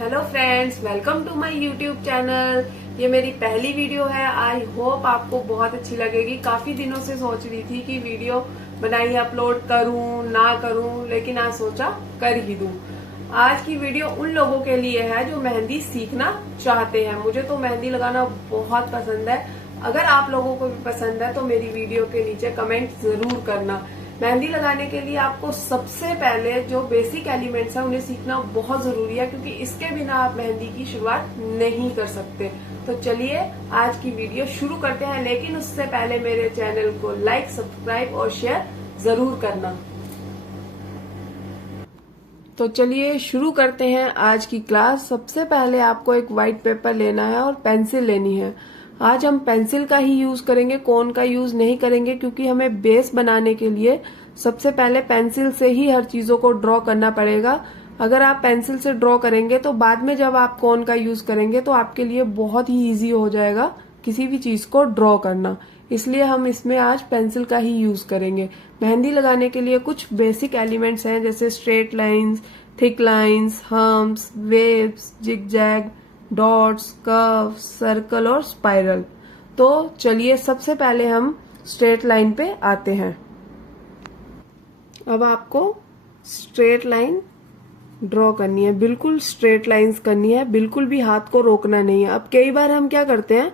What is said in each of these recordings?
Hello friends, welcome to my YouTube channel. ये मेरी पहली वीडियो है। आई होप आपको बहुत अच्छी लगेगी। काफी दिनों से सोच रही थी कि वीडियो बनाई अपलोड करूं ना करूं, लेकिन आज सोचा कर ही दूं। आज की वीडियो उन लोगों के लिए है जो मेहंदी सीखना चाहते हैं। मुझे तो मेहंदी लगाना बहुत पसंद है। अगर आप लोगों को भी पसंद है तो मेरी वीडियो के नीचे कमेंट जरूर करना। मेहंदी लगाने के लिए आपको सबसे पहले जो बेसिक एलिमेंट्स हैं उन्हें सीखना बहुत जरूरी है, क्योंकि इसके बिना आप मेहंदी की शुरुआत नहीं कर सकते। तो चलिए आज की वीडियो शुरू करते हैं, लेकिन उससे पहले मेरे चैनल को लाइक, सब्सक्राइब और शेयर जरूर करना। तो चलिए शुरू करते हैं आज की क्लास। सबसे पहले आपको एक व्हाइट पेपर लेना है और पेंसिल लेनी है। आज हम पेंसिल का ही यूज करेंगे, कोन का यूज नहीं करेंगे, क्योंकि हमें बेस बनाने के लिए सबसे पहले पेंसिल से ही हर चीजों को ड्रॉ करना पड़ेगा। अगर आप पेंसिल से ड्रॉ करेंगे तो बाद में जब आप कोन का यूज करेंगे तो आपके लिए बहुत ही इजी हो जाएगा किसी भी चीज को ड्रॉ करना। इसलिए हम इसमें आज पेंसिल का ही यूज करेंगे। मेहंदी लगाने के लिए कुछ बेसिक एलिमेंट्स हैं, जैसे straight lines, thick lines, humps, waves, zigzag, dots, curve, circle और स्पाइरल। तो चलिए सबसे पहले हम स्ट्रेट लाइन पे आते हैं। अब आपको स्ट्रेट लाइन ड्रॉ करनी है, बिल्कुल स्ट्रेट लाइंस करनी है, बिल्कुल भी हाथ को रोकना नहीं है। अब कई बार हम क्या करते हैं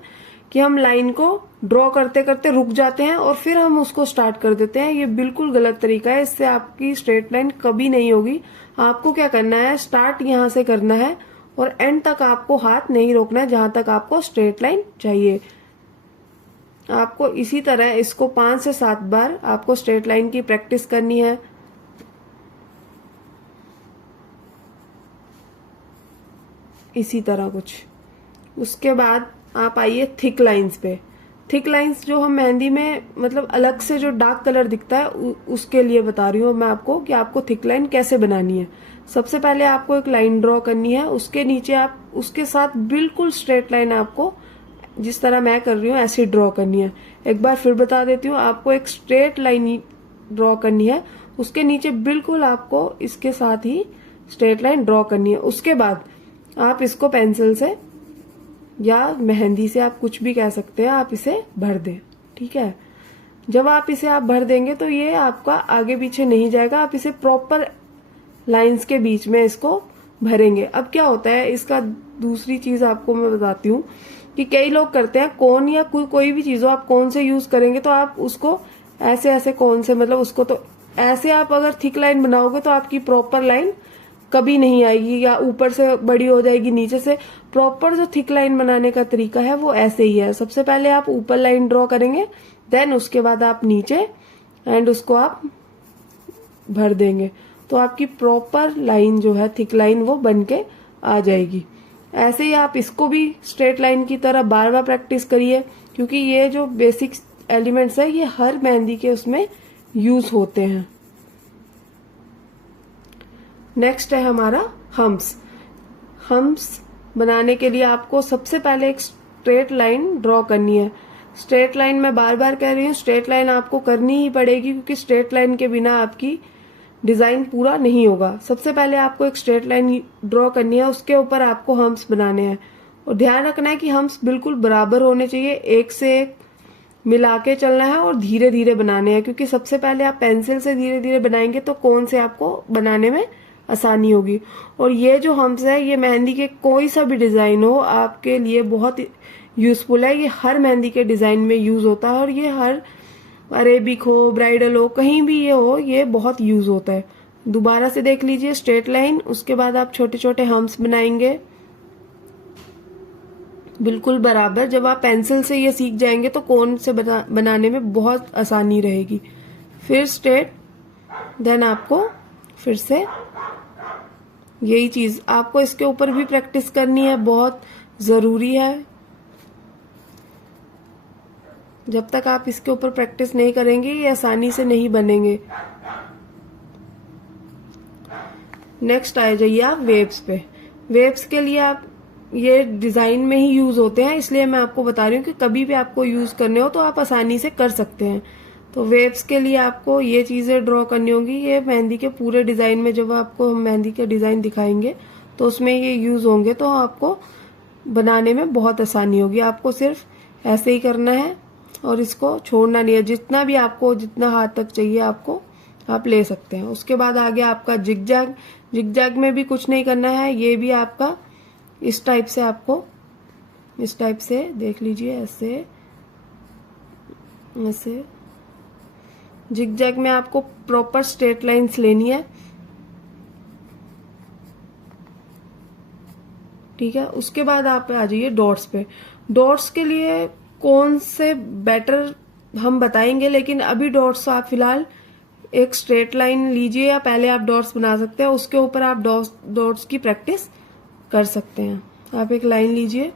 कि हम लाइन को ड्रॉ करते करते रुक जाते हैं और फिर हम उसको स्टार्ट कर देते हैं। ये बिल्कुल गलत तरीका है, इससे आपकी स्ट्रेट लाइन कभी नहीं होगी। आपको क्या करना है, स्टार्ट यहां से करना है और एंड तक आपको हाथ नहीं रोकना है, जहां तक आपको स्ट्रेट लाइन चाहिए। आपको इसी तरह इसको 5 से 7 बार आपको स्ट्रेट लाइन की प्रैक्टिस करनी है। इसी तरह कुछ। उसके बाद आप आइए थिक लाइंस पे। थिक लाइंस जो हम मेहंदी में मतलब अलग से जो डार्क कलर दिखता है उसके लिए बता रही हूँ मैं आपको कि आपको थिक लाइन कैसे बनानी है। सबसे पहले आपको एक लाइन ड्रॉ करनी है, उसके नीचे आप उसके साथ बिल्कुल स्ट्रेट लाइन आपको जिस तरह मैं कर रही हूँ ऐसे ड्रॉ करनी है। एक बार फिर बता देती हूँ, आपको एक स्ट्रेट लाइन ड्रॉ करनी है, उसके नीचे बिल्कुल आपको इसके साथ ही स्ट्रेट लाइन ड्रॉ करनी है। उसके बाद आप इसको पेंसिल से या मेहंदी से, आप कुछ भी कह सकते हैं, आप इसे भर दें। ठीक है, जब आप इसे भर देंगे तो ये आपका आगे पीछे नहीं जाएगा। आप इसे प्रॉपर लाइंस के बीच में इसको भरेंगे। अब क्या होता है, इसका दूसरी चीज आपको मैं बताती हूँ कि कई लोग करते हैं कोन या कोई भी चीज हो, आप कोन से यूज करेंगे तो आप उसको ऐसे ऐसे कोन से, मतलब उसको तो ऐसे आप अगर थिक लाइन बनाओगे तो आपकी प्रॉपर लाइन कभी नहीं आएगी, या ऊपर से बड़ी हो जाएगी नीचे से। प्रॉपर जो थिक लाइन बनाने का तरीका है वो ऐसे ही है। सबसे पहले आप ऊपर लाइन ड्रॉ करेंगे, देन उसके बाद आप नीचे एंड उसको आप भर देंगे, तो आपकी प्रॉपर लाइन जो है थिक लाइन वो बन के आ जाएगी। ऐसे ही आप इसको भी स्ट्रेट लाइन की तरह बार बार प्रैक्टिस करिए, क्योंकि ये जो बेसिक एलिमेंट्स है ये हर मेहंदी के उसमें यूज होते हैं। नेक्स्ट है हमारा हम्प्स। हम्प्स बनाने के लिए आपको सबसे पहले एक स्ट्रेट लाइन ड्रॉ करनी है। स्ट्रेट लाइन मैं बार बार कह रही हूँ, स्ट्रेट लाइन आपको करनी ही पड़ेगी, क्योंकि स्ट्रेट लाइन के बिना आपकी डिजाइन पूरा नहीं होगा। सबसे पहले आपको एक स्ट्रेट लाइन ड्रॉ करनी है, उसके ऊपर आपको हम्प्स बनाने हैं। और ध्यान रखना है कि हम्प्स बिल्कुल बराबर होने चाहिए, एक से एक मिला के चलना है और धीरे धीरे बनाने हैं, क्योंकि सबसे पहले आप पेंसिल से धीरे धीरे बनाएंगे तो कोन से आपको बनाने में आसानी होगी। और ये जो हम्प्स है ये मेहंदी के कोई सा भी डिजाइन हो आपके लिए बहुत यूजफुल है। ये हर मेहंदी के डिजाइन में यूज होता है और ये हर अरेबिक हो, ब्राइडल हो, कहीं भी ये हो, ये बहुत यूज होता है। दोबारा से देख लीजिए, स्ट्रेट लाइन, उसके बाद आप छोटे छोटे हम्प्स बनाएंगे बिल्कुल बराबर। जब आप पेंसिल से ये सीख जाएंगे तो कोन से बनाने में बहुत आसानी रहेगी। फिर स्ट्रेट, देन आपको फिर से यही चीज आपको इसके ऊपर भी प्रैक्टिस करनी है, बहुत जरूरी है। जब तक आप इसके ऊपर प्रैक्टिस नहीं करेंगे ये आसानी से नहीं बनेंगे। नेक्स्ट आ जाइए आप वेव्स पे। वेव्स के लिए आप ये डिजाइन में ही यूज होते हैं, इसलिए मैं आपको बता रही हूँ कि कभी भी आपको यूज करने हो तो आप आसानी से कर सकते हैं। तो वेव्स के लिए आपको ये चीजें ड्रॉ करनी होंगी। ये मेहंदी के पूरे डिजाइन में जब आपको हम मेहंदी के डिजाइन दिखाएंगे तो उसमें ये यूज होंगे, तो आपको बनाने में बहुत आसानी होगी। आपको सिर्फ ऐसे ही करना है और इसको छोड़ना नहीं है। जितना भी आपको, जितना हाथ तक चाहिए आपको, आप ले सकते हैं। उसके बाद आ गया आपका जिगजैग। जिगजैग में भी कुछ नहीं करना है, ये भी आपका इस टाइप से, आपको इस टाइप से देख लीजिए, ऐसे ऐसे। जिगजैग में आपको प्रॉपर स्ट्रेट लाइंस लेनी है, ठीक है। उसके बाद आप आ जाइए डॉट्स पे। डॉट्स के लिए कौन से बेटर हम बताएंगे, लेकिन अभी डॉट्स आप फिलहाल एक स्ट्रेट लाइन लीजिए, या पहले आप डॉट्स बना सकते हैं, उसके ऊपर आप डॉट्स की प्रैक्टिस कर सकते हैं। आप एक लाइन लीजिए,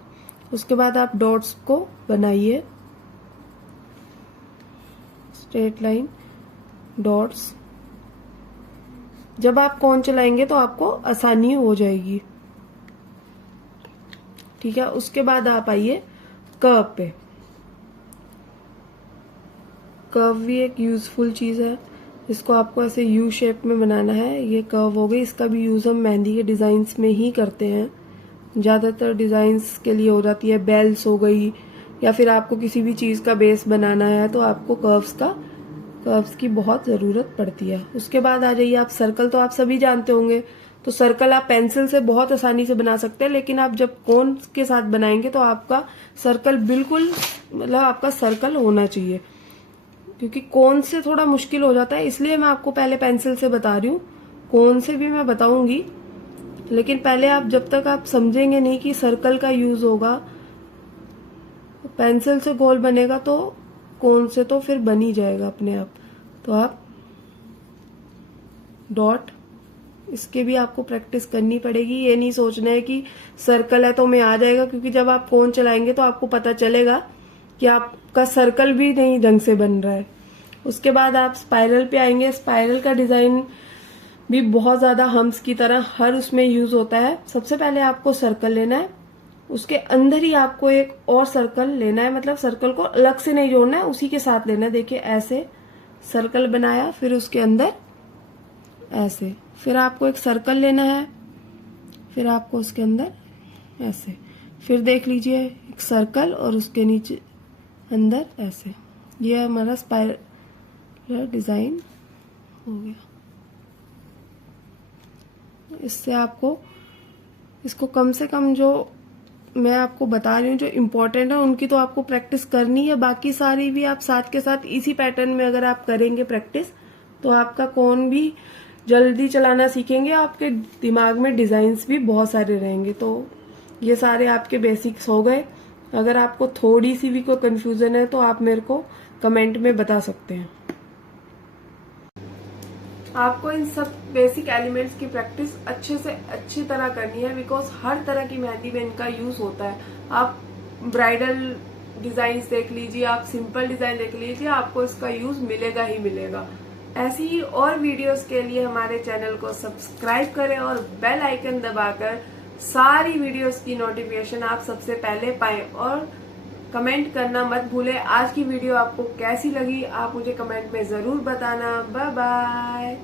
उसके बाद आप डॉट्स को बनाइए, स्ट्रेट लाइन, डॉट्स। जब आप कोन चलाएंगे तो आपको आसानी हो जाएगी, ठीक है। उसके बाद आप आइए कर्व पे। कर्व भी एक यूजफुल चीज है, इसको आपको ऐसे यू शेप में बनाना है। ये कर्व हो गई, इसका भी यूज हम मेहंदी के डिजाइन्स में ही करते हैं। ज्यादातर डिजाइन्स के लिए हो जाती है, बेल्स हो गई, या फिर आपको किसी भी चीज का बेस बनाना है तो आपको कर्व्स की बहुत जरूरत पड़ती है। उसके बाद आ जाइए आप सर्कल। तो आप सभी जानते होंगे, तो सर्कल आप पेंसिल से बहुत आसानी से बना सकते हैं, लेकिन आप जब कोन के साथ बनाएंगे तो आपका सर्कल बिल्कुल, मतलब आपका सर्कल होना चाहिए, क्योंकि कोन से थोड़ा मुश्किल हो जाता है, इसलिए मैं आपको पहले पेंसिल से बता रही हूँ। कोन से भी मैं बताऊंगी, लेकिन पहले आप जब तक आप समझेंगे नहीं कि सर्कल का यूज होगा, पेंसिल से गोल बनेगा तो कोन से तो फिर बन ही जाएगा अपने आप। तो आप डॉट, इसके भी आपको प्रैक्टिस करनी पड़ेगी। ये नहीं सोचना है कि सर्कल है तो मैं आ जाएगा, क्योंकि जब आप कोन चलाएंगे तो आपको पता चलेगा कि आपका सर्कल भी नहीं ढंग से बन रहा है। उसके बाद आप स्पाइरल पे आएंगे। स्पाइरल का डिजाइन भी बहुत ज्यादा हम्स की तरह हर उसमें यूज होता है। सबसे पहले आपको सर्कल लेना है, उसके अंदर ही आपको एक और सर्कल लेना है, मतलब सर्कल को अलग से नहीं जोड़ना है, उसी के साथ लेना है। देखिए ऐसे सर्कल बनाया, फिर उसके अंदर ऐसे, फिर आपको एक सर्कल लेना है, फिर आपको उसके अंदर ऐसे, फिर देख लीजिए एक सर्कल और उसके नीचे अंदर ऐसे। ये हमारा स्पाइरल डिजाइन हो गया। इससे आपको, इसको कम से कम जो मैं आपको बता रही हूँ जो इम्पोर्टेंट है उनकी तो आपको प्रैक्टिस करनी है। बाकी सारी भी आप साथ के साथ इसी पैटर्न में अगर आप करेंगे प्रैक्टिस, तो आपका कोन भी जल्दी चलाना सीखेंगे, आपके दिमाग में डिजाइन्स भी बहुत सारे रहेंगे। तो ये सारे आपके बेसिक्स हो गए। अगर आपको थोड़ी सी भी कोई कंफ्यूजन है तो आप मेरे को कमेंट में बता सकते हैं। आपको इन सब बेसिक एलिमेंट्स की प्रैक्टिस अच्छे से अच्छी तरह करनी है, बिकॉज हर तरह की मेहंदी में इनका यूज होता है। आप ब्राइडल डिजाइन देख लीजिए, आप सिंपल डिजाइन देख लीजिए, आपको इसका यूज मिलेगा ही मिलेगा। ऐसी ही और वीडियोस के लिए हमारे चैनल को सब्सक्राइब करें और बेल आइकन दबाकर सारी वीडियोस की नोटिफिकेशन आप सबसे पहले पाएं। और कमेंट करना मत भूलें। आज की वीडियो आपको कैसी लगी आप मुझे कमेंट में जरूर बताना। Bye bye.